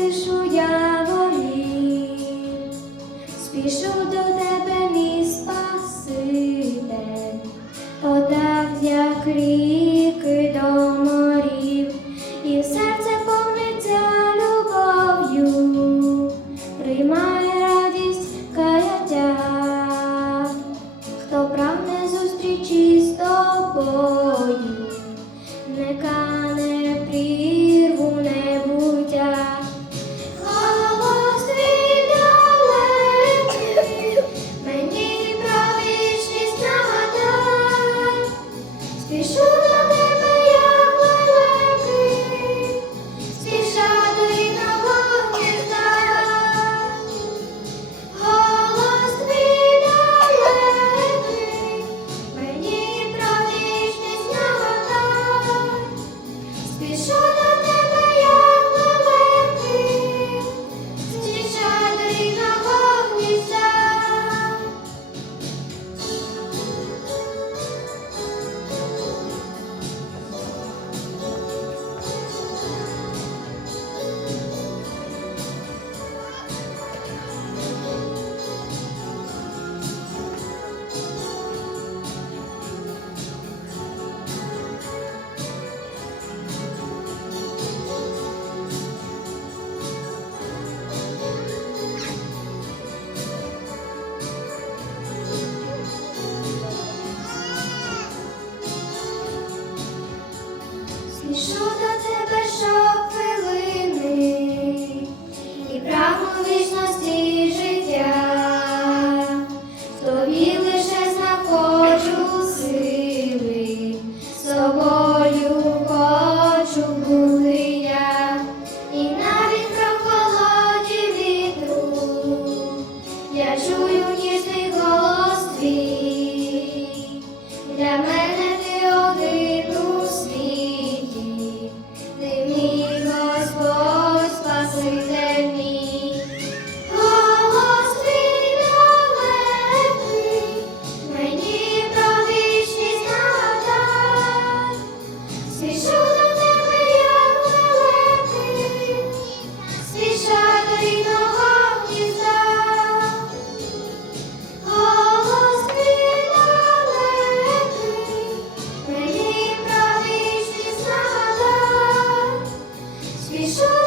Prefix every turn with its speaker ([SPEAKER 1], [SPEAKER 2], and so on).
[SPEAKER 1] тишу я горі, спішу до тебе, мій спаситель, отак як рік. Спішу Спішу Пішов